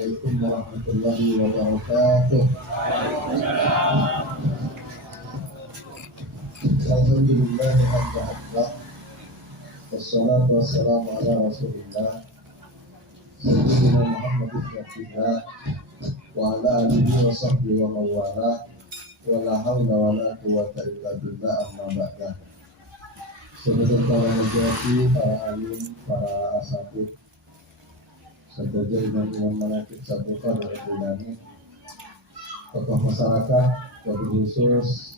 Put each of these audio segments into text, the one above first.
Assalamualaikum warahmatullahi wabarakatuh. Alhamdulillah, wassalatu wassalamu ala rasulillah Sayyidina Muhammad ibn Abdillah wa ala alihi wa sahbihi wa mawala wa la hawla wa la quwwata illa billah, amma ba'da. Semoga para majasi, para alim, para asatid, serta imam-imam manaqib Sabukah dan Bulani, tokoh masyarakat, wabil khusus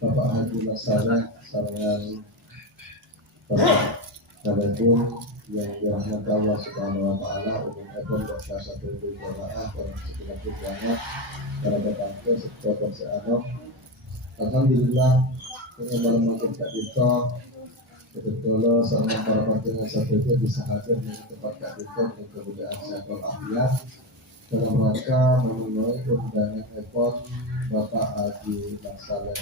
Bapak Haji Masareh, sarangan Bapak Kalekun yang dirahmati Allah Subhanahu wa Ta'ala, umum ekor bahasa satu jamaah dan sekitar banyak para bertangga serta berseanok. Alhamdulillah, dengan dalam makin Kak Dito, betul-betul sama para pentingnya satu itu bisa hadir di tempat Kak Dito dengan kebudayaan sehat walafiat dalam rangka memenuhi undangan ekor Bapak Haji Masareh.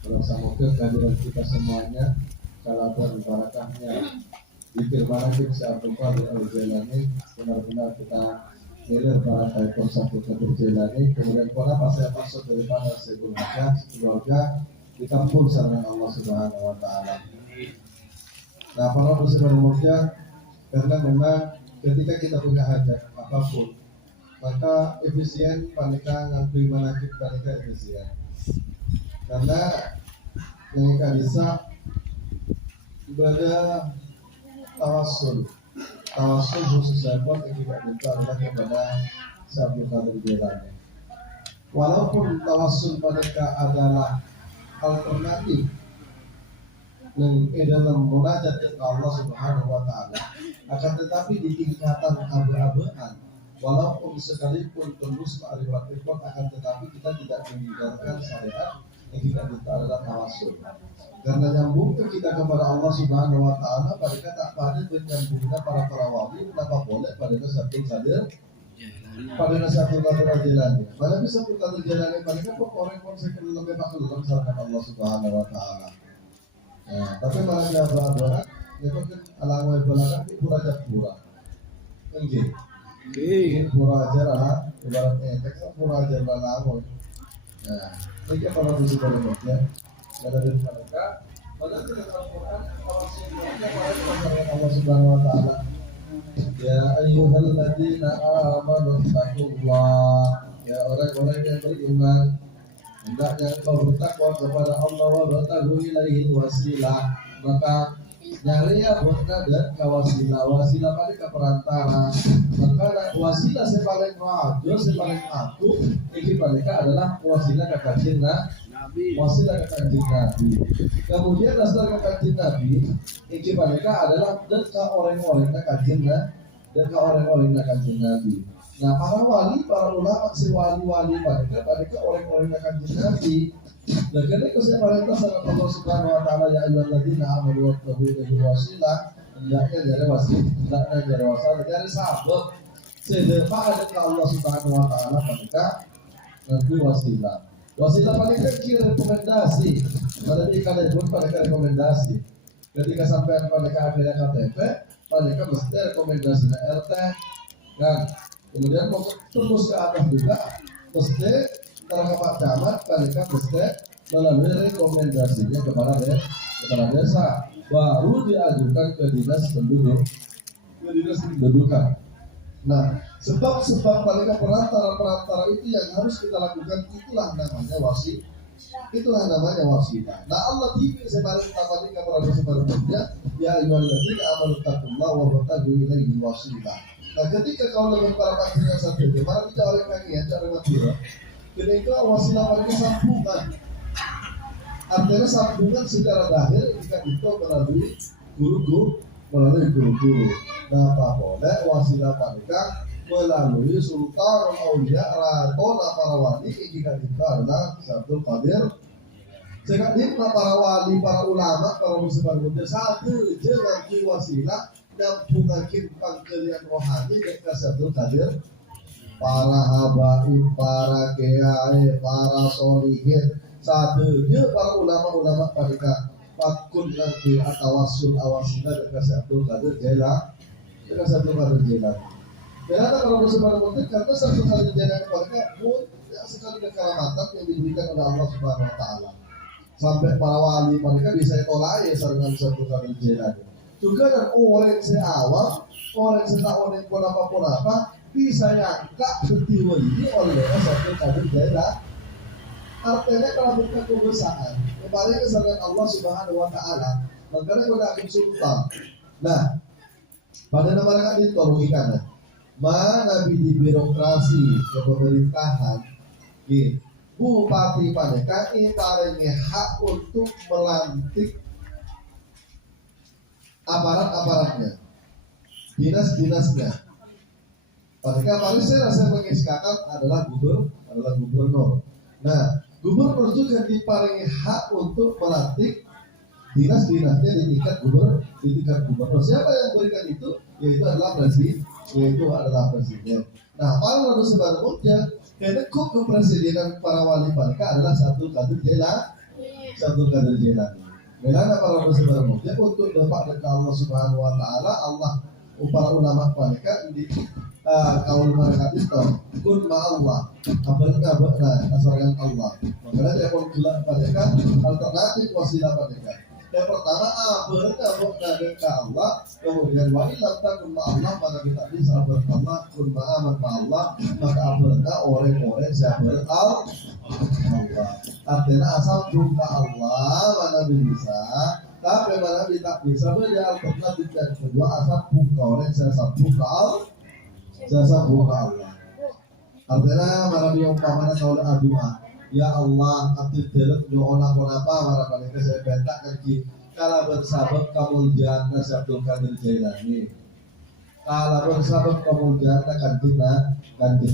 Semoga kehadiran kita semuanya salah dan barakahnya dikir manaqib Sabukah dan Al-Jailani benar-benar kita hilir barakah ekor Sabukah dan Al-Jailani. Kemudian kenapa saya maksud daripada Sayyidul Hajat keluarga ditampung sama Allah Subhanahu wa Ta'ala. Nah, para bersama-sama karena memang ketika kita punya hajat apapun, maka efisien panika ngambil manaqib panika efisien. Karena yang kita bisa ibadah tawassul khususnya yang tidak kita adalah kepada Sabukah dan Jailani. Walaupun tawassul mereka adalah alternatif yang dalam munajat ke Allah Subhanahu wa Ta'ala, akan tetapi di tingkatan abu-abuan, walaupun sekalipun tembus ma'rifat ikon, akan tetapi kita tidak meninggalkan syariat yang tidak kita adalah tawassul. Karena nyambung ke kita kepada Allah Subhanahu wa Ta'ala, mereka tak pada menyambungnya para wali, kenapa boleh pada satu saja pada satu kata jalannya. Pada satu kata jalannya mereka orang konsekuensi lebih makhluk misalkan Allah Subhanahu wa Ta'ala. Nah, tapi malah berada itu kan alangway belakang itu raja pura. Enggih. Pura aja lah, ibaratnya teks pura aja alangway. Nah, ini kalau bisa berikutnya dari mereka pada Al-Quran Allah Subhanahu wa Ta'ala. Ya ayyuhalladzina amanu taqullah, ya orang-orang yang beriman, hendaknya engkau bertakwa kepada Allah wa bataghu ilaihi wasilah. Maka nyari ya buatnya dan wasilah pada ke perantara. Maka wasilah sepaling rajo sepaling aku ini mereka adalah wasilah ke kanjeng Nabi. Wasilah ke kanjeng Nabi. Kemudian dasar ke kanjeng Nabi ini mereka adalah dan ke orang-orang ke kanjeng Nabi. Dan ke orang-orang yang kanjeng Nabi. Nah, para wali, para ulama, si wali-wali mereka orang-orang yang kanjeng Nabi. Dan ketika saya mereka sangat Allah Subhanahu wa Ta'ala ya ayyuhalladzina amanu wattabi'u ilaihi wasilah, hendaknya dari wasilah, hendaknya dari wasilah, dari sahabat. Sedang ada ke Allah Subhanahu wa Ta'ala mereka nanti wasilah. Wasilah paling kecil rekomendasi. Pada dikali pun mereka rekomendasi. Ketika sampai mereka akhirnya KTP, mereka mesti rekomendasinya RT kan. Kemudian mau terus ke atas juga mesti terhadap Pak Camat, mereka mesti melalui rekomendasinya kepada desa, baru diajukan ke dinas pendudukan. Nah, sebab-sebab mereka perantara itu yang harus kita lakukan, itulah namanya wasilah. Itulah namanya wasilah. Nah, Allah tiba sebagai tafsir kepada sebenarnya ya ayyuhalladzina amanu taqullaha wa bataghu ilaihi wasilah. Nah, ketika kau dengan para patriark satu itu, mana kita orang kaki ya, cara mati. Ketika wasilah mereka sambungan. Artinya sambungan secara dahil jika itu melalui guru-guru. Nah, apa boleh wasilah mereka melalui sultan aulia atau para wali jika itu adalah satu qadir. Sekali para wali, para ulama, para muslimin satu jangan wasilah dan mungkin pangkalian rohani ke satu qadir. Para habaib, para kiai, para solihin, satu dia para ulama-ulama mereka pakun nanti atawasul awasina ke satu qadir jalan. Karena kalau Subhanahu wa taala karena satu kali kejadian mereka banyak sekali kekeramatan yang diberikan oleh Allah Subhanahu wa taala. Sampai para wali mereka bisa tolak ya dengan satu kali kejadian. Juga dan orang yang awam, orang yang tak orang pun apa bisa nyangka betul ini oleh satu kali kejadian. Artinya kalau bukan kebesaran, kembali kesabaran Allah Subhanahu wa taala, makanya kita akan sultan. Nah, pada nama mereka ditolongkan. Mana di birokrasi pemerintahan, bupati mereka ini paling hak untuk melantik aparat-aparatnya, dinas-dinasnya. Mereka paling saya mengiskakan adalah gubernur. Nah, gubernur juga diparingi hak untuk melantik dinas-dinasnya di tingkat gubernur. Siapa yang berikan itu? Yaitu adalah presiden. Nah, para lalu sebenarnya karena kepresidenan para wali mereka adalah satu kader jalan. Bagaimana para lalu sebenarnya untuk dapat dekat Allah Subhanahu Wa Taala, Allah para ulama mereka di kaul mereka itu kun Allah asalkan Allah. Makanya dia pun bilang mereka alternatif wasilah mereka. Yang pertama berkabung ke Allah, kemudian wa illam takun Allah, maka kita bisa berkabung kun ma'aman Allah, maka berkah orang-orang siapa Allah. Artinya asal jumpa Allah mana bisa, tapi mana tidak bisa beda alternatif yang kedua asal buka orang saya buka Allah. Artinya mana diumpamakan kalau doa. Ya Allah, abdi delok doa apa mara paling saya bentak lagi. Kalau bersabab kamu jangan Abdul Qadir Jailani. Kalau bersabab kamu jangan kanjeng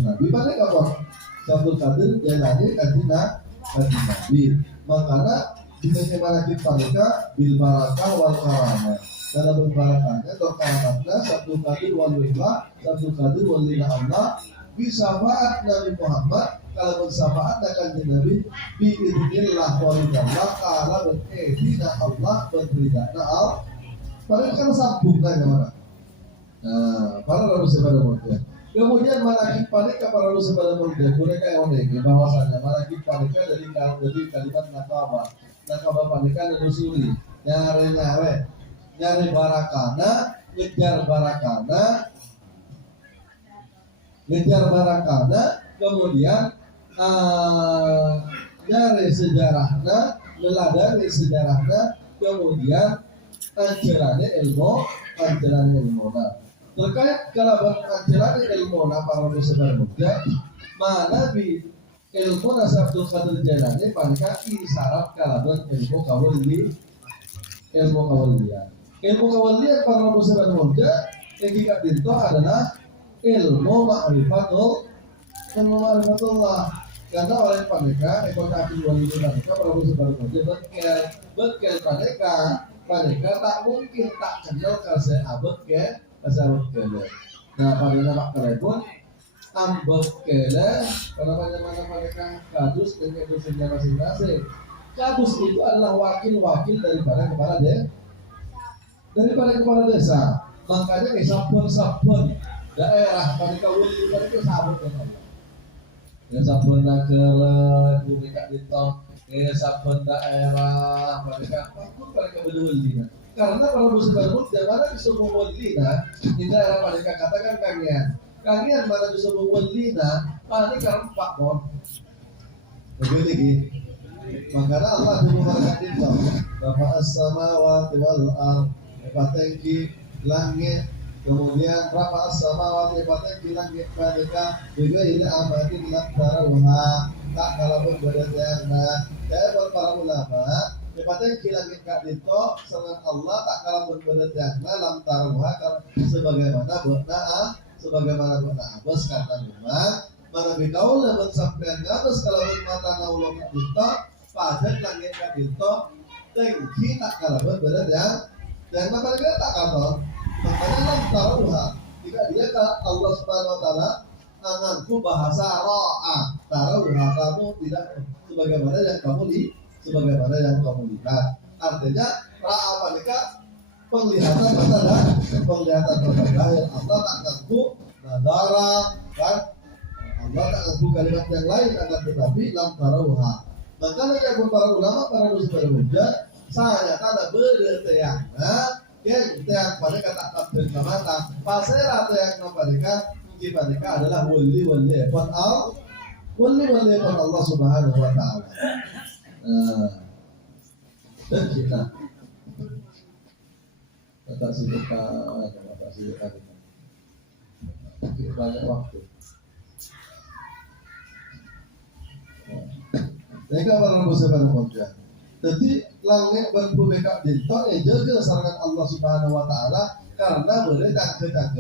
Nabi. Mana kamu? Abdul Qadir Jailani kanjeng Nabi. Makanya kita mana kita bil barakah wal karamah. Karena berbarakahnya atau karamatnya Abdul Qadir walillah, Abdul Qadir walillah Allah. Bisa faat Nabi Muhammad kalau bersamaan akan Nabi biidznillah walidallah kalau beridznillah Allah beridznillah Allah. Padahal kan sambungannya mana? Nah, para lalu sebenarnya. Kemudian manakib panik para lalu sebenarnya mereka yang unik bahwasanya manakib paniknya dari kalimat nakaba paniknya dan usuli nyari barakana ngejar barakana kemudian nyari sejarahnya meladani sejarahnya kemudian anjarannya ilmu terkait kalau anjarannya ilmu para muslim muda mana di ilmu Abdul Qadir Jailani panika isyarat kalaban ilmu kawalian para muslim muda yang kita dinto adalah ilmu ma'rifatullah karena oleh mereka ekonomi wali mereka prabu sebaliknya bekel mereka tak mungkin tak kenal kasih abad ke nah pada nama telepon ambek kele karena mana mereka kadus dan kadusnya masing-masing kadus itu adalah wakil daripada kepala desa makanya sabun daerah pada kawan mereka sabun dengan Allah. Ya sabun negara, mereka ditong, sabun daerah mereka berdua. Karena kalau musim baru mana bisa memulina di daerah mereka katakan kangian mana bisa memulina paling kalau Pak Mon. Begitu. Makanya Allah memberkati itu. Bapak as-samawati wal ardh, patengki langit. Kemudian berapa samawati patengki langit mereka juga ini amatin lantaruha tak kalau berbeda-beda. Saya para ulama patengki langit kak dito dengan Allah tak kalau berbeda-beda lantaruha sebagaimana berna abas kata memang mana bitaul dan sampean abas kalau mata naulung kak dito padat langit kak dito tengki tak kalau berbeda-beda dan mereka tak kalau makanya lantaruha jika dia Allah Subhanahu Wa Taala anganku bahasa ro'a taruha kamu tidak sebagaimana yang kamu lihat artinya ra'a mereka penglihatan mata dan penglihatan terbaik Allah tak ganggu nadara, kan? Allah tak ngaku kalimat yang lain akan tetapi lam tarauha. Maka yang para ulama para dosen hujjah saya kada berde teyang teyang pada kata tafsir kamata pasera teyang mereka mungkin mereka adalah wali pun Allah Subhanahu wa taala. Dan kita kata silakan banyak waktu. Mereka para dosen hujjah. Jadi langit berbumeka dinto jaga sarangan Allah Subhanahu wa taala karena berita-berita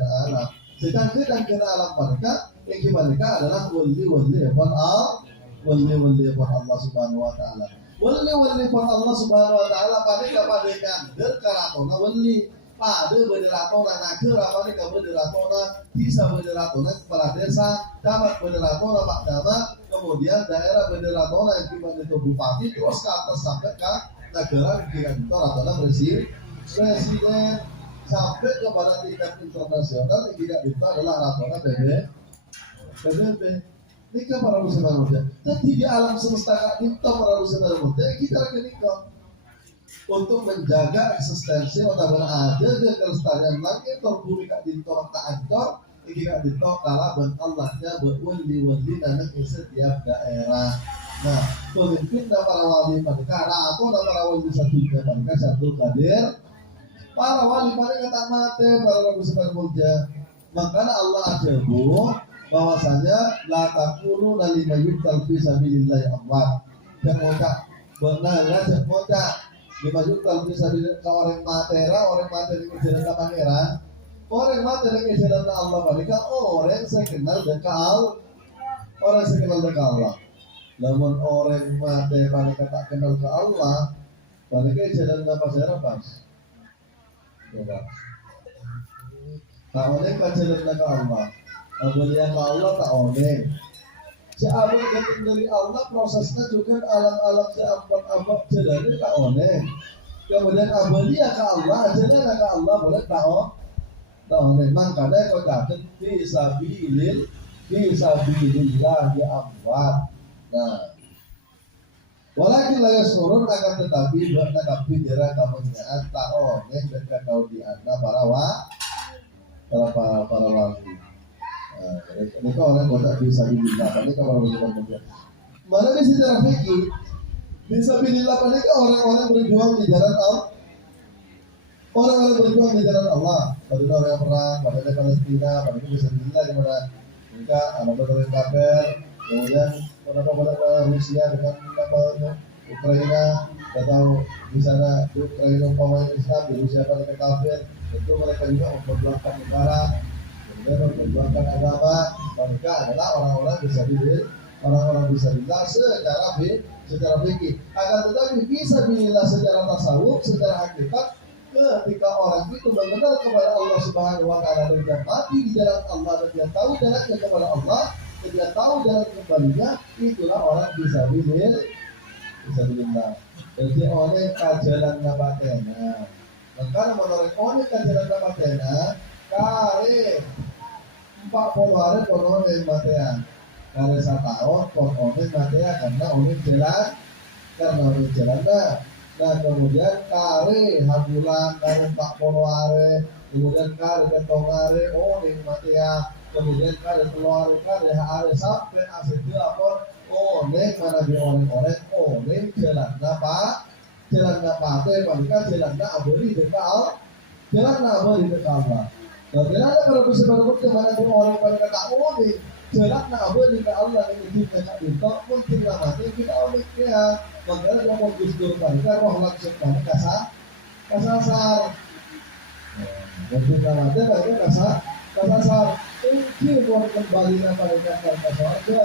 alam. Sedangkan alam mereka adalah wali-wali Allah Subhanahu wa taala. Wali Allah Subhanahu wa taala pada derkaratona wali pada berderatona nakira pada berderatona bisa berderatona kepala desa dapat berderatona pak damat kemudian daerah berderatona yang gimana itu bupati terus ke atas sampai ke negara yang itu adalah presiden sampai kepada tingkat internasional yang tidak itu adalah ratona PBB. Ini kan para muslim jadi di alam semesta itu para muslim kita lagi nikah untuk menjaga eksistensi orang ada dan kelestarian langit terbumi kak dintor tak ancor ini kak dintor kalah dan Allahnya berwali-wali dan di setiap daerah. Nah pemimpin dan para wali mereka atau para wali satu kadir para wali mereka tak mati para muslim mulia. Makanya Allah ajabu bahwasanya la takunu lima yuktal fi sabilillah amwat jangan tak benar jangan tak dimajuk kalau bisa ke orang matera yang jalan ke pangeran orang matera yang jalan ke Allah mereka orang saya kenal dekal orang saya kenal dekal Allah namun orang matera mereka tak kenal ke Allah mereka jalan ke pangeran pas ya tak oleh jalan ke Allah abelian ke Allah tak oleh Seabad datang dari Allah prosesnya juga alam-alam seabad jalannya tak oleh. Kemudian abadia ke Allah, jalannya ke Allah boleh tak oleh. Makanya kau catat fisabilillah ya amwat. Nah, walakin layas turun akan tetapi bertakapi jarak kamu nyaat tak oleh dan kau dianda para wali. Ini kan orang kotak bisa bilillah, ini kan orang berjuang. Mana di sejarah fikih bisa bilillah, ini kan orang-orang berjuang di jalan Allah. Orang-orang berjuang di jalan Allah. Pada orang yang perang, pada Palestina, pada bisa bilillah di mana mereka anak berjuang kafir, kemudian pada Rusia dengan Ukraina, atau di sana Ukraina pemain Islam, di Rusia pada kafir, tentu mereka juga memperjuangkan negara. Dan memperjuangkan agama mereka adalah orang-orang bisa billah secara fikih. Akan tetapi bisa billah secara tasawuf, secara hakikat ketika orang itu benar kepada Allah Subhanahu wa taala dan dia mati di jalan Allah dan dia tahu jalannya kepada Allah dan dia tahu jalan kembalinya, itulah orang bisa billah. Jadi oleh kajalan nabatena. Maka menurut oleh kajalan nabatena kare 40 hari konon yang matean kare 1 tahun konon matean karena orang jalan nah kemudian kare habulan kare 40 hari kemudian kare ketong hari yang matean kemudian kare 3 hari kare hari sampai asyik lapor yang mana di orang-orang jalan apa panika jalan abadi dekal jalan abadi dekal. Nah, bila ada berbisa kemana pun orang pada kata nih, jalan nak abadi ke Allah yang itu tak itu mungkin lama kita unik ya, makanya ngomong Gusdur pada roh langsung pada kasar. Mungkin lama dia pada kasar, mungkin buat kembali pada kasar ke,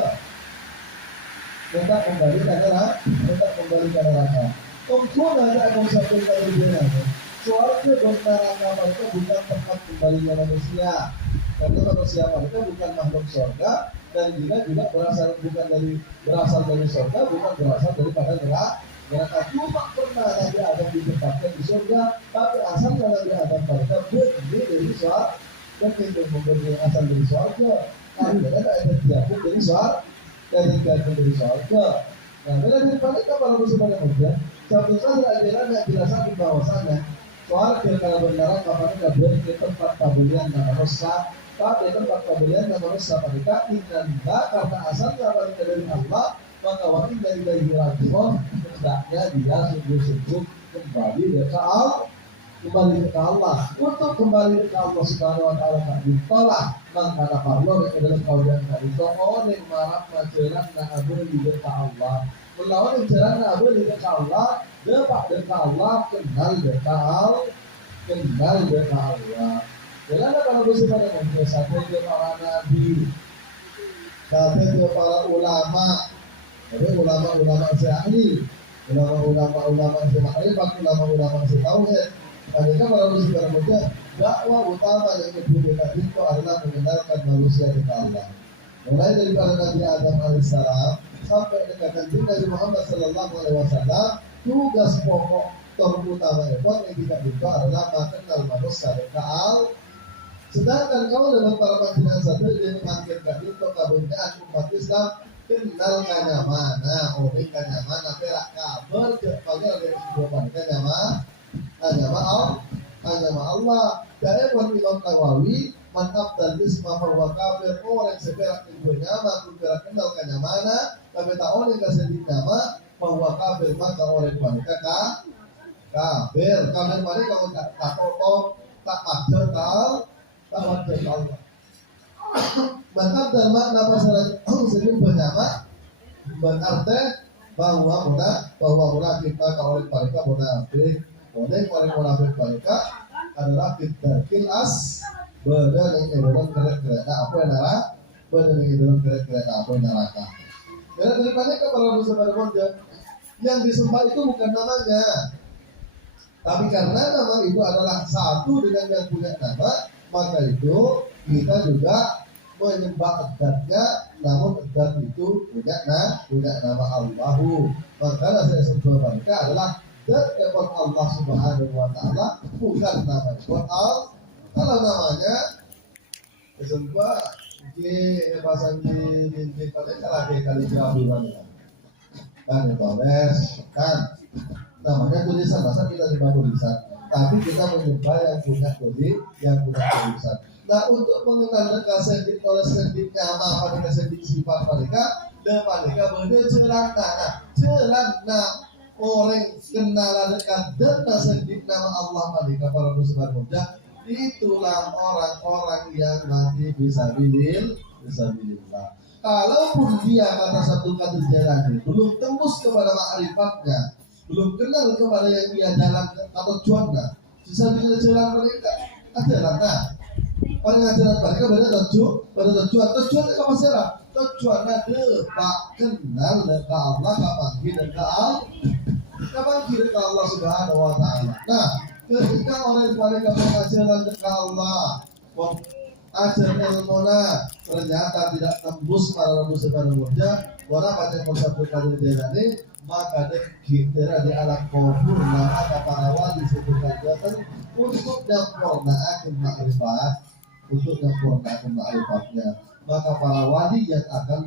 tetap kembali ke neraka. Tunggu ada konsep dari dia. Soalnya neraka mereka bukan tempat kembalinya manusia, karena manusia mereka bukan makhluk surga dan juga berasal dari surga, bukan berasal daripada neraka. Cuma pernah Nabi Adam ditempatkan di surga, tapi asalnya Nabi Adam mereka berdiri dari dan itu memberi asal dari surga. Akhirnya ada jatuh dari surga, dari surga. Nah, bila daripada kalau bersama muda, satu saja ajaran yang jelaskan bahwasanya soal pilkada benaran kapan berada di tempat pembelian dan rusak, di tempat pembelian dan rusak mereka indah karena asalnya dari Allah, maka wakil dari rajion hendaknya dia sungguh-sungguh kembali ke Allah, untuk kembali ke Allah Subhanahu Wa Taala tak ditolak, maka Allah adalah kaulian dari tokoh yang marah majeran nak abul di Allah, melawan jalan abul di Allah, depak Allah kenal Allah. Jalan kalau bersifat manusia satu dia para nabi, satu dia para ulama, tapi ulama ahli, ulama semakhlifat, ulama setauhid. Mereka para bersifat manusia dakwah utama yang kedua itu adalah mengenalkan manusia kepada Allah. Mulai dari para Nabi Adam alaihissalam sampai dengan Nabi Muhammad sallallahu alaihi wasallam, tugas pokok terutama yang tidak buka adalah mengenal manusia kepada Allah. Sedangkan kalau dalam para majelis satu dia memanggilkan itu kebenaran umat Islam kenalkannya mana, orangnya mana, perak kabar kepada dari sebuah pandangan nama Allah. Dari Imam Nawawi mantap dan isma bahwa kafir orang seberak itu nama, kuberak kenalkannya mana, tapi tak orang kasih nama bahwa kafir maka orang wanita kafir mana kalau tak potong tak ajar tak wajar Allah. Mantap dan makna masalah sendiri bernama berarti bahwa kita kalau mereka munafik, orang mereka adalah fitril badan yang dalam kereta apa yang neraka, badan yang dalam kereta apa yang neraka. Dan daripada kepada saudara muda yang disembah itu bukan namanya, tapi karena nama itu adalah satu dengan yang punya nama, maka itu kita juga menyembah zat-nya, namun zat itu punya nama Allahu. Maka saya sebut mereka adalah zat Allah Subhanahu Wa Taala, bukan nama Allah. Kalau namanya disembah di pasang di kali jauh kan kan namanya tulisan, masa kita nyembah tulisan, tapi kita menyembah yang punya tulisan. Nah, untuk mengenal kesendik oleh sendik nama pada kesendik sifat mereka, dan mereka benar celana orang kenalan dekat dan sendik nama Allah mereka para muslimin muda, itulah orang-orang yang mati fisabilillah. Kalaupun dia kata satu kata jalan belum tembus kepada ma'rifatnya, belum kenal kepada yang dia jalan atau tujuannya, fisabilillah jalan mereka adalah pengajaran mereka pada tujuan itu apa sih? Tujuannya depak kenal dekat Allah, kapanggil dekat Allah Subhanahu Wa Taala. Nah, ketika orang mereka pengajaran dekat Allah, ajar ilmuna ternyata tidak tembus para muslimin muda, orang pada satu kali ini, maka kita di alam kubur maka para wali sebutkan untuk menyempurnakan makrifat, untuk menyempurnakan makrifatnya, maka para wali yang akan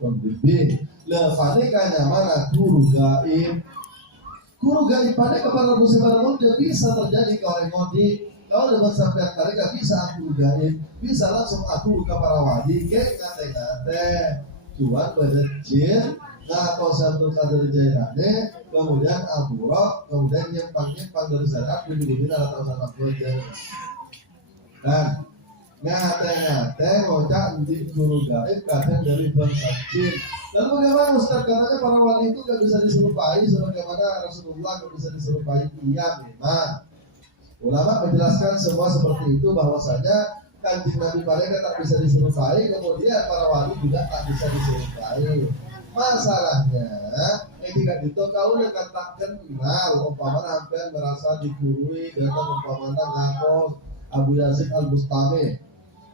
membimbing. Lefanekanya mana guru gaib pada kepada muslimin muda bisa terjadi ke orang modi. Kalau dapat sampai mereka bisa aku gaib, bisa langsung aku ke para wali, kayak ngate-ngate, cuman berjir, nah kalau satu kader jairane, kemudian aburok, kemudian nyempang dari syariat, bina atau sana berjir. Dan ngate-ngate, ngocak di guru gaib, kadang dari bangsa jin. Lalu bagaimana Ustaz? Katanya para wali itu gak bisa diserupai, sebagaimana Rasulullah gak bisa diserupai. Iya memang. Ulama menjelaskan semua seperti itu, bahwasanya Kanjeng Nabi mereka tak bisa diserupai, kemudian para wali juga tak bisa diserupai. Masalahnya, ketika itu kau dekat tak kenal, umpamanya hampir merasa digurui, datang umpamanya ngaku Abu Yazid Al-Bustami.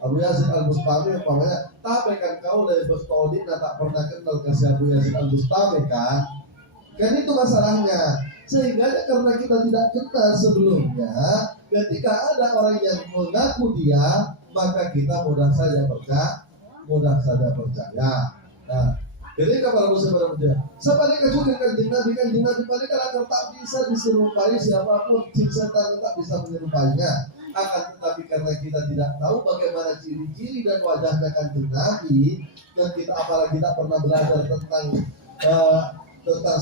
Abu Yazid Al-Bustami umpamanya, tapi kan kau dari bertolin tak pernah kenal ke si Abu Yazid Al-Bustami kan? Kan itu masalahnya. Sehingga karena kita tidak kenal sebelumnya, Ketika ada orang yang mengaku dia, maka kita mudah saja percaya. Nah, ketika para muslim dia, sebaliknya juga kanjeng Nabi mereka akan tak bisa diserupai siapapun, jin setan tak bisa menyerupainya. Akan tetapi karena kita tidak tahu bagaimana ciri-ciri dan wajahnya kanjeng Nabi, dan kita apalagi tidak pernah belajar tentang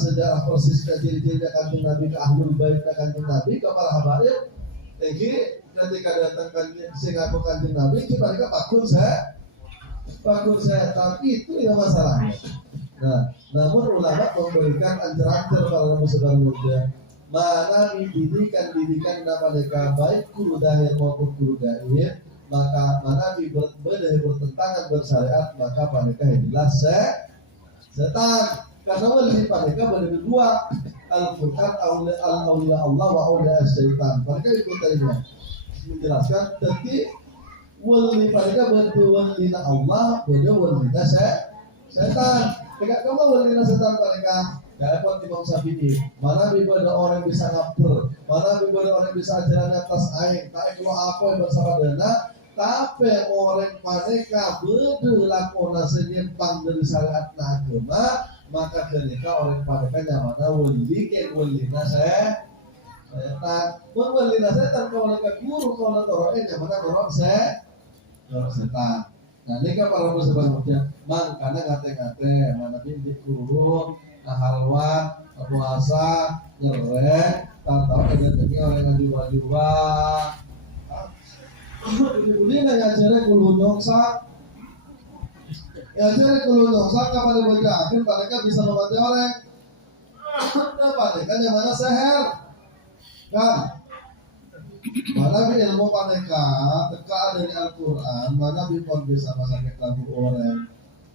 sejarah persis ciri-cirinya kanjeng Nabi, ke ahlul baitnya kanjeng Nabi, ke para habaib. Jadi ketika datang kanjeng Nabi, mereka pakun saya, tapi itu yang masalahnya. Nah, namun ulama memberikan ancer-ancer pada muslim muda, mana didikan mereka baik guru dahir maupun guru gaib, maka mana bertentangan bersyariat, maka mereka jelas setan. Karena mereka berdua Al-Quran al-awliya Allah wa awliya syaitan. Mereka ikutnya menjelaskan tapi wali mereka berwalina Allah, berwalina setan. Tidak kamu walina setan mereka. Dapat Imam Syafi'i, mana ada orang bisa ngapur, mana ada orang bisa jalan atas air, tak keluar apa yang bersama dana, tapi orang mereka berlaku senyimpang dari syariat agama, maka ketika orang mereka yang mana walina setan, walina setan kalau mereka guru kalau orang yang mana orang setan. Nah, ini kan para muslim makanya ngate-ngate mana di guru halwan, puasa, nyerek, tahu ada orang yang jiwa-jiwa. Kemudian ngajarin kulu dongsa, kapan dibaca akhir mereka bisa membaca orang. Dapat kan yang mana seher, kan? Mana ilmu paneka, teka dari Al-Quran, mana bisa masak lagu orang,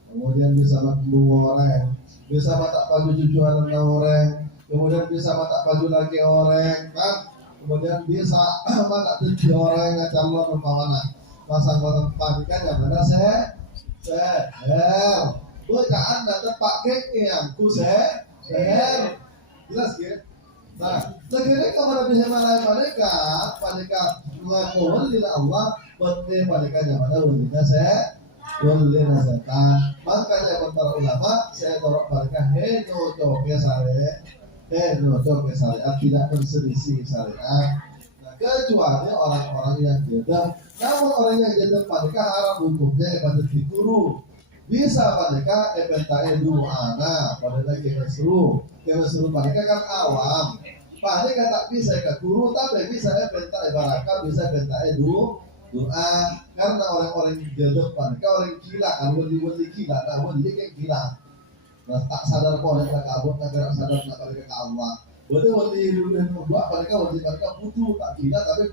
kemudian bisa membunuh orang. Bisa mata baju jujuan orang, kemudian bisa mata baju lagi orang, kan? Kemudian bisa mata tujuh orang yang calon umpamana pasang tempat kan yang mana seher, bacaan datang pakai yang ku seher, jelas ya? Nah, negeri kepada bisa mana mereka mengaku lila Allah, berarti mereka yang mana wujudnya walina setan. Makanya para ulama saya tolak mereka heno coke syariat tidak berselisih syariat. Nah, kecuali orang-orang yang jadab. Namun orang yang jadab mereka haram hukumnya pada guru. Bisa mereka eventae dua anak pada lagi keseru mereka kan awam. Mereka tak bisa ke guru tapi bisa eventae barakah, bisa eventae doa, karena orang-orang yang jadab mereka orang gila kan, wali gila, nah wali yang gila, nah tak sadar kok mereka kabut, tak sadar mereka ke Allah. Berarti wali yang dua mereka butuh tak gila tapi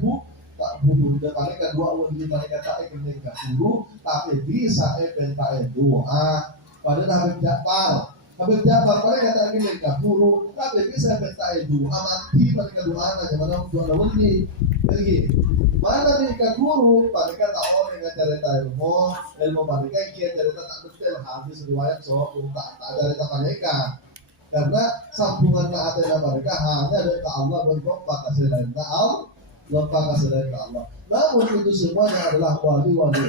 tak butuh, dan mereka dua wali mereka tak mereka guru, tapi bisa tak doa. Padahal Habib Ja'far mereka tak mereka guru, tapi bisa tak doa mati mereka doa aja mana doa wali. Jadi mana mereka guru, mereka tak orang yang cerita ilmu mereka yang cerita tak betul habis riwayat tak cerita mereka, karena sambungan keadaan mereka hanya dari Allah berdoa kasih lain Allah, Allah. Namun itu semuanya adalah wali Allah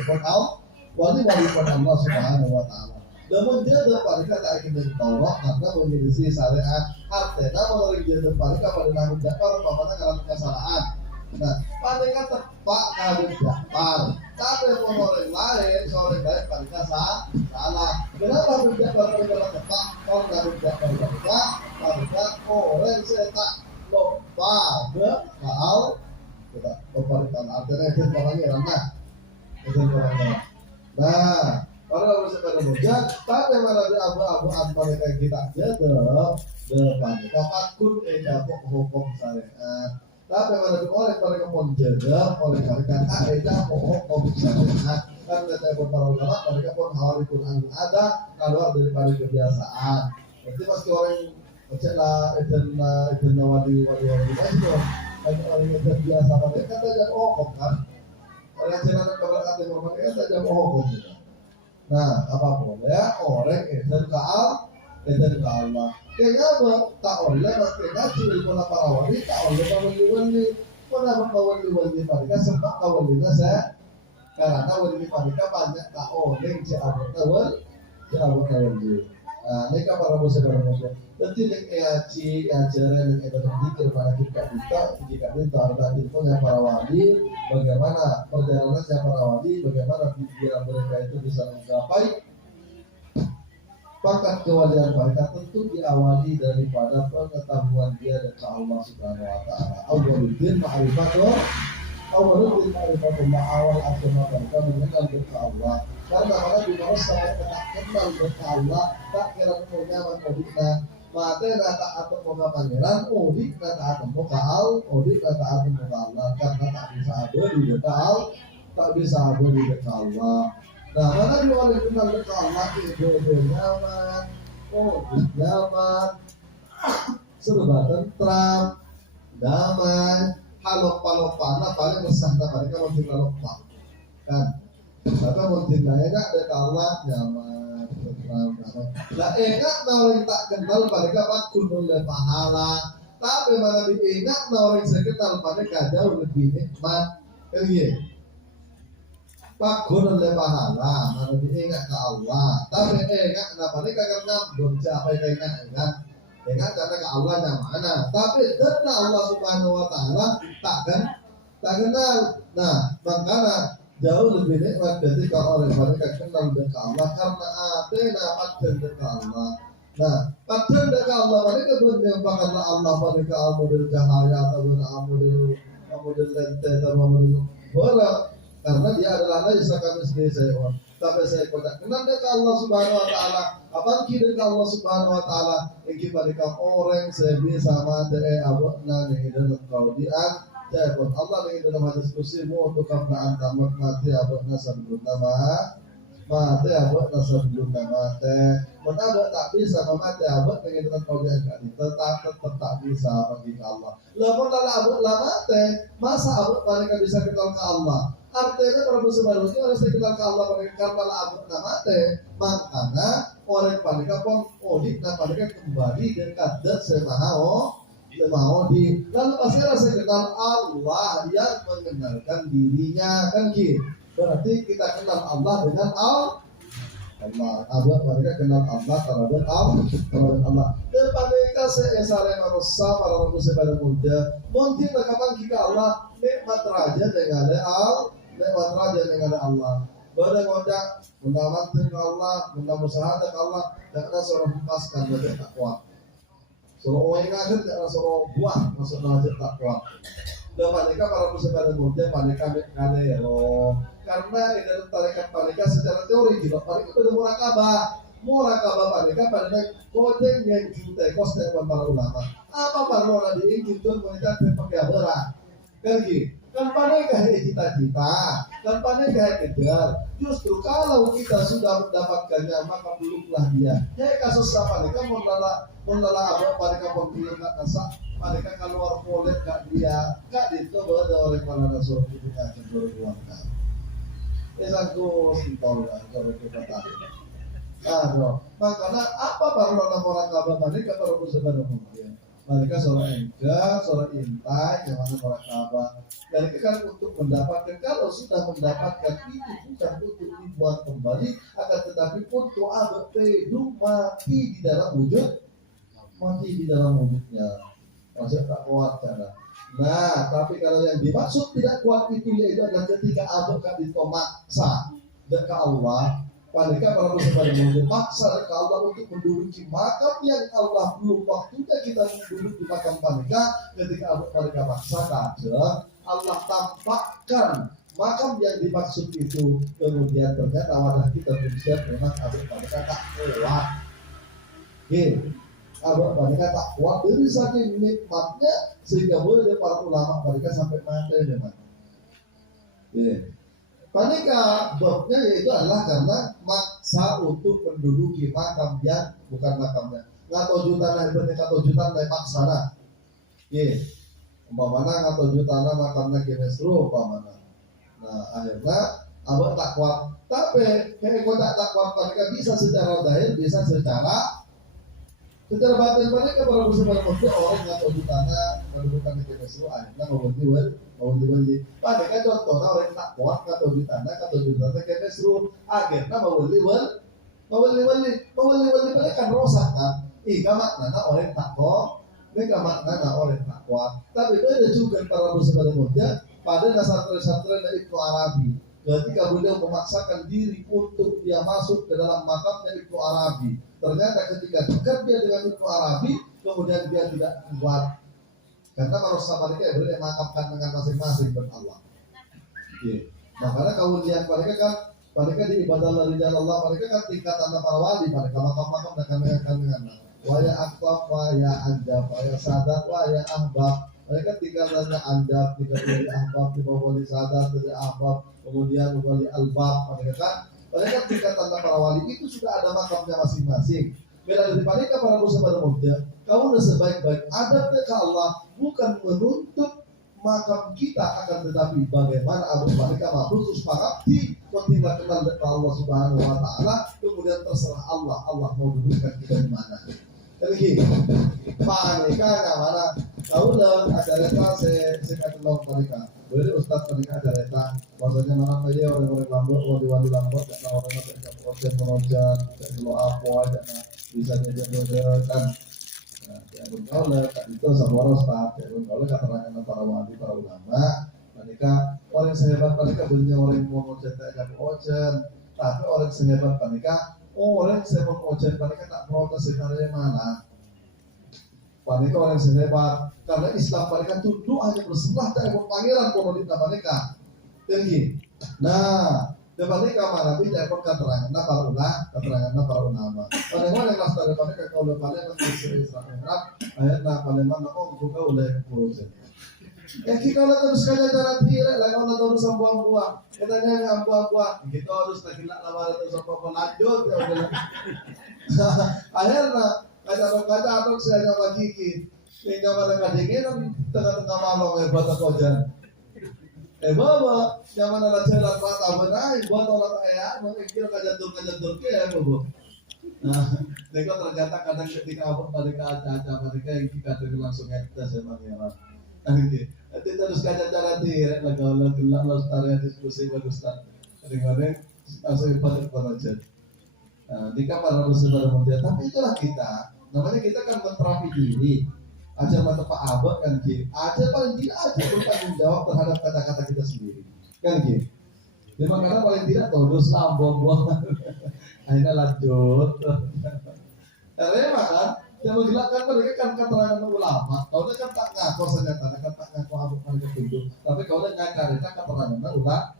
Subhanahu Wa Taala. Namun dia mereka tak ingin ditolak karena menyelisih syariat. Artinya orang dia mereka pada namun Ja'far umpamanya karena kesalahan. Nah, mereka tepat Habib Ja'far, tapi orang lain seorang baik mereka salah. Kenapa Habib Ja'far mereka tepat? Kalau Habib Ja'far mereka orang setak lupa soal kita pemberitaan artinya itu orangnya ramah. Nah, para bersepeda muda, tapi mana di abu-abuan mereka yang kita jadab depan kapakun dapuk hukum syariat. Tapi mana di oleh mereka pun jadab oleh mereka dapuk hukum syariat. Kan kata para ulama mereka pun hawarikun ada keluar daripada kebiasaan. Jadi pasti orang kecela eden wali itu orang yang terbiasa mereka saja hukum kan. Orang yang cerita kepada kata mereka saja hukum. Nah, apapun ya orang eden ke Allah. Kayaknya tak oleh pasti ngaji ilmu para wali tak oleh para wali. Kenapa wali-wali mereka sebab wali saya karena wali mereka banyak tak oleh jawab wali. Mereka para saudara muslim. Berarti yang ajaran yang ada dikir pada kita jika kita ada ilmu yang para wali, bagaimana perjalanan yang para wali, bagaimana pikiran mereka itu bisa mencapai pangkat kewalian mereka tentu diawali daripada pengetahuan dia dengan Allah Subhanahu Wa Taala. Awwaluddin ma'rifatullah, awal agama mereka mengenal dengan Allah. Karena mana di bawah saya tak kenal dengan Allah, tak kira punya makodina, mata tak atau muka pangeran, odik tak atau muka al, odik tak atau muka Allah. Karena tak bisa abadi dekat, tak bisa abadi dekat Allah. Nah, mana dua orang kenal dengan Allah itu nyaman, nyaman, serba tentram, damai, halop-palopana paling bersama mereka mungkin halopal, kan? Maka mungkin enak dengan Allah nyaman, tentram, damai. Nah, enak orang tak kenal mereka bakul oleh pahala, tapi mana enak orang saya kenal mereka jauh lebih nikmat, Pakun oleh pahala, mana ingat ke Allah. Tapi ingat kenapa mereka karena berjaya ingat karena ke Allah yang mana. Tapi karena Allah Subhanahu Wa Taala tak kenal. Nah, makanya jauh lebih nikmat ketika orang mereka kenal dengan Allah karena ada paten dengan Allah. Nah, paten dengan Allah mereka menyampaikanlah Allah mereka amudil cahaya atau amudil lente atau amudil bola. Karena dia adalah laisa kami sendiri saya tapi saya kodak kenal dengan Allah Subhanahu Wa Taala apalagi dengan Allah Subhanahu Wa Taala yang kita orang saya bisa mati abadna dengan dalam kaudian saya pun Allah dengan dalam hadis kursimu untuk karena antamat mati abadna sebelum nama mati abadna sebelum nama menabak tak bisa mati abad dengan dalam kaudian kita tetap tak bisa bagi Allah lamun lala abad lama masa abad mereka bisa kenal ke Allah. Artinya kalau sebenarnya harus dikenal ke Allah karena abad nama makanya orang mereka pun audit dan mereka kembali dan kadat semau di lalu pasti rasa kenal Allah yang mengenalkan dirinya kan gitu berarti kita kenal Allah dengan Allah abad mereka kenal Allah kalau Allah dan mereka seesare manusia para manusia pada muda mungkin rekaman kita Allah nikmat raja dengan Allah lewat raja dengan Allah. Pada ngodak mendamatkan Allah, mendamusyahadat Allah, dan ada seorang hempaskan wajah takwa. Seorang orang yang akhir tidak seorang buah masuk wajah takwa. Dan mereka para musyrikin muda mereka mengalero. Karena dalam tarekat mereka secara teori juga mereka pada murakabah mereka pada kodeng yang juta kostek para ulama. Apa para ulama ini jujur mereka terpakai berat. Kan gitu. Kan mereka cita-cita, kan mereka kejar. Justru kalau kita sudah mendapatkannya, maka peluklah dia. Ya kasus apa mereka menolak apa mereka pemilih tak kasak, mereka keluar polet kat dia, kat itu berada oleh para rasul kita cenderung buangkan. Esaku simpel lah kalau kita tahu. Kalau makanya apa baru orang kabar mereka baru bersebar mungkin. Mereka seorang engkau, seorang intai, yang mana orang kabar. Mereka kan untuk mendapatkan, kalau sudah mendapatkan itu bukan untuk dibuat kembali, akan tetapi untuk abad hidup mati di dalam wujudnya. Maksudnya tak kuat cara. Nah, tapi kalau yang dimaksud tidak kuat itu yaitu adalah ketika abad kan ditomaksa dekat Allah. Mereka para musyrikin memaksa ke Allah untuk menduduki makam yang Allah belum waktunya kita duduk di makam mereka. Ketika mereka maksa kader, Allah tampakkan makam yang dimaksud itu. Kemudian ternyata wadah kita bersiap memang mereka tak kuat. Mereka tak kuat dari saking nikmatnya sehingga boleh para ulama mereka sampai mati memang. Panika babnya yaitu adalah karena maksa untuk menduduki makam yang bukan makamnya. Ngato jutana ibaratnya ngato jutana maksana. Umpamana ngato jutana makamnya kinesro umpamana. Nah akhirnya abang tak kuat. Tapi kayak kau tak kuat mereka bisa secara zahir, bisa secara Secara batin mereka para bersama kerja orang yang tahu di tanah mendudukan di Mesir akhirnya mau beli. Mereka contohnya orang yang tak kuat atau di tanah ke Mesir akhirnya mau beli mereka rosak kan. Ika maknanya orang tak kuat, mereka maknanya orang tak kuat. Tapi beda juga para bersama kerja pada santri-santri dari Ibnu Arabi. Ketika beliau memaksakan diri untuk dia masuk ke dalam makamnya Ibnu Arabi, ternyata ketika dekat dia dengan Ibnu Arabi, kemudian dia tidak kuat karena manusia mereka yang boleh makamkan dengan masing-masing Allah. Makanya kalau lihat mereka di ibadah ridha Allah, mereka kan tingkatan para wali, mereka makam-makam dengan waya akhlak, waya anjab, waya sadat, waya ahbab. Mereka tingkatannya andab, tingkatan ahbab, wali sadat, dari ahbab, kemudian wali albab. Mereka tingkatan para wali itu sudah ada makamnya masing-masing. Beda dari mereka para musuh muda, kamu sebaik-baik adab ke Allah bukan menuntut makam kita, akan tetapi bagaimana mereka mampu sepakati ketika kenal Allah Subhanahu Wa Taala, kemudian terserah Allah mau dudukkan kita di mana. Jadi, mereka mana? Tahu lah ada reta saya ketemu mereka. Boleh Ustaz mereka ada reta. Maksudnya mana aja orang-orang lambot, wali-wali lambot, tak tahu orang apa yang prosen, tak tahu apa aja. Bisa jadi kan. Ya bergaul tak itu sama Ustaz. Ya bergaul keterangan para wali, para ulama. Mereka orang sehebat mereka punya orang yang mau cetak jadi ojen. Tapi orang sehebat mereka orang sehebat ojen mereka tak protes sekarang mana. Mereka orang sehebat karena Islam mereka tunduk hanya berselah dari pangeran komoditas mereka. Tinggi. Nah, mereka mana bisa ikut keterangan para ulama. Padahal yang kelas dari mereka kalau kalian masih Islam Arab, akhirnya kalian buka oleh proses. Ya kita terus kaja cara tidak, lagi orang terus buang-buang. Katanya yang buang-buang, kita harus tak gila lawar itu sampai lanjut. Akhirnya kaca atau saya nyoba gigi, nyoba dekat dingin, tengah-tengah malam buat aku jalan. Bawa, yang mana jalan mata benar, buat orang kaya, mungkin kajantur ya bawa. Nah, mereka ternyata kadang ketika mereka aca-aca mereka yang kita langsung kita sama mereka. Nanti terus kaca cara direk lagi gelap lestari diskusi bagus tak. Kadang-kadang langsung pada aja. Jika para muslim bermulia, tapi itulah kita. Namanya kita kan menterapi diri. Ajar mata Pak Abah kan gitu. Ajar paling tidak ajar bertanggung jawab terhadap kata-kata kita sendiri. Kan gitu. Jadi makanya paling tidak terus lambung. Akhirnya lanjut. Karena kan yang menggelakkan mereka kan keterangan ulama. Kalau dia kan tak ngaku senjata, kan tak ngaku abu mereka tunduk. Tapi kalau dia ngacarita keterangan ulama,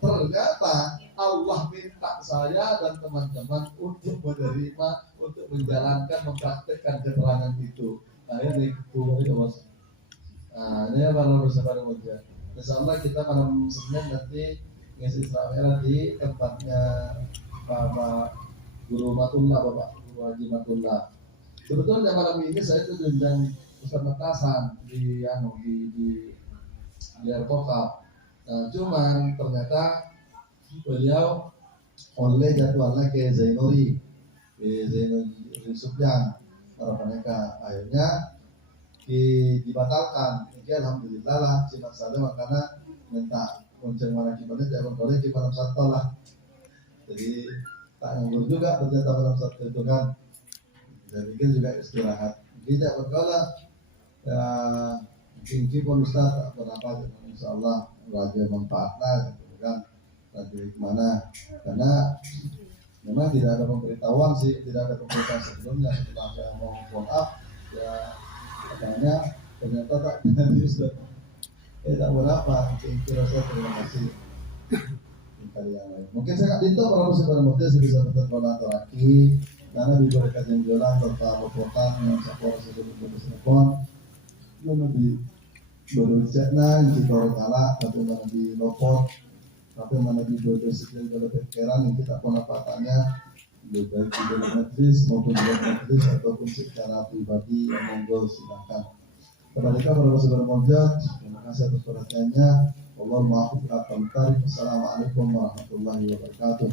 ternyata Allah minta saya dan teman-teman untuk menerima, untuk menjalankan, mempraktekkan keterangan itu. Akhirnya itu bos. Nah, ini para bersama mulia. Insyaallah kita malam Senin nanti ngisi Islam di tempatnya Bapak Guru Matullah, Bapak Guru Haji Matullah. Sebetulnya malam ini saya itu diundang Ustaz Matasan di Arkoka. Nah, cuman ternyata beliau oleh jadwalnya ke Zainuri Subyan para mereka akhirnya dibatalkan. Jadi alhamdulillah lah cuma saja makanya minta kunceng mana gimana jangan boleh di malam Sabtu lah. Jadi tak nganggur juga ternyata malam Sabtu itu kan. Saya pikir juga istirahat. Tidak berkala ya mungkin pun Ustaz berapa insyaallah raja manfaatlah gitu kan. Tadi kemana? Karena memang tidak ada pemberitahuan sih, tidak ada pemberitahuan sebelumnya. Setelah saya mau follow up, ya katanya ternyata tak jadi Ustaz. Tak berapa, kira saya terima kasih. Kali yang lain. Mungkin saya nggak dinto para muslim muda sebisa bertolak lagi, karena diberikan yang jelas serta berpotan yang sapor sebelum berselepon, belum lebih berucapnya yang kita kalah, tapi mana di lopot. Tapi mana di dua sekian kalau pikiran yang kita penampakannya baik di dalam majlis maupun di luar majlis ataupun secara pribadi yang monggo silakan. Kepada kita para saudara monjat, terima kasih atas perhatiannya. Wallahu a'lam bishawab. Assalamualaikum warahmatullahi wabarakatuh.